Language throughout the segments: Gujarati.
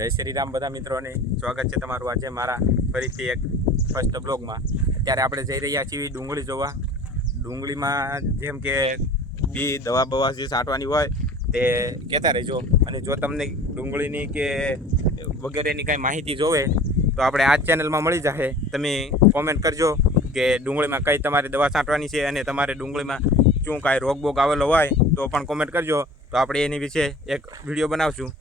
જય શ્રી રામ બધા મિત્રોને સ્વાગત છે તમારું આજે મારા ફરીથી એક ફર્સ્ટ બ્લોગમાં। અત્યારે આપણે જઈ રહ્યા છીએ ડુંગળી જોવા। ડુંગળીમાં જેમ કે બી દવા બવા જે છાંટવાની હોય તે કહેતા રહેજો। અને જો તમને ડુંગળીની કે વગેરેની કાંઈ માહિતી જોવે તો આપણે આ ચેનલમાં મળી જશે। તમે કોમેન્ટ કરજો કે ડુંગળીમાં કઈ તમારે દવા છાંટવાની છે અને તમારે ડુંગળીમાં શું કાંઈ રોગ બોગ આવેલો હોય તો પણ કોમેન્ટ કરજો, તો આપણે એની વિશે એક વિડીયો બનાવશું।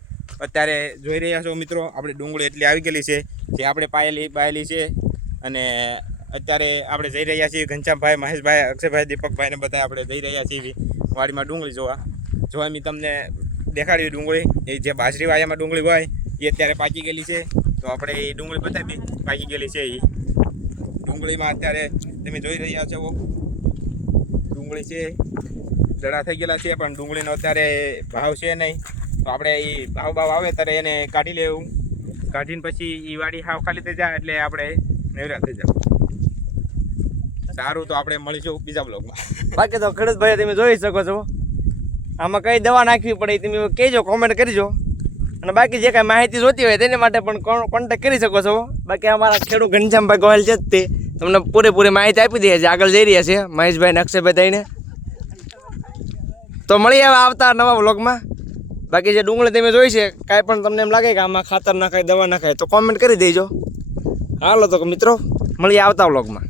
અત્યારે જોઈ રહ્યા છો મિત્રો, આપણે ડુંગળી એટલી આવી ગયેલી છે જે આપણે પાયેલી છે। અને અત્યારે આપણે જઈ રહ્યા છીએ ઘનશ્યામભાઈ, મહેશભાઈ, અક્ષયભાઈ, દીપકભાઈને બધા આપણે જઈ રહ્યા છીએ વાડીમાં ડુંગળી જોવા। જો અમે તમને દેખાડ્યું ડુંગળી એ જે બાજરી વાયામાં ડુંગળી હોય એ અત્યારે પાકી ગયેલી છે, તો આપણે એ ડુંગળી બતાવી પાકી ગયેલી છે। એ ડુંગળીમાં અત્યારે તમે જોઈ રહ્યા છો ડુંગળી છે, દડા થઈ ગયેલા છે, પણ ડુંગળીનો અત્યારે ભાવ છે નહીં, તો આપણે એ ભાવ આવે ત્યારે એને કાઢી લેવું। કાઢીને પછી એ વાડી હાવ ખાલી થઈ જાય એટલે આપણે નેવરા થઈ જાય। સારું, તો આપણે મળીશું બીજા બ્લોગમાં। બાકી તો ખેડૂતભાઈ તમે જોઈ શકો છો, આમાં કઈ દવા નાખવી પડે તમે કહેજો, કોમેન્ટ કરજો। અને બાકી જે કાંઈ માહિતી જોતી હોય તેની માટે પણ કોન્ટેક્ટ કરી શકો છો। બાકી અમારા ખેડૂત ઘનશ્યામભાઈ ગોહિલ છે તે તમને પૂરેપૂરી માહિતી આપી દે છે, આગળ જઈ રહ્યા છે મહેશભાઈ ને અક્ષયભાઈ થઈને। તો મળી આવે આવતા નવા વ્લોગમાં। બાકી જે ડુંગળી તમે જોઈ છે, કાંઈ પણ તમને એમ લાગે કે આમાં ખાતર નાખાય, દવા નાખાય તો કોમેન્ટ કરી દેજો। હાલો તો મિત્રો મળીએ આવતા વ્લોગમાં।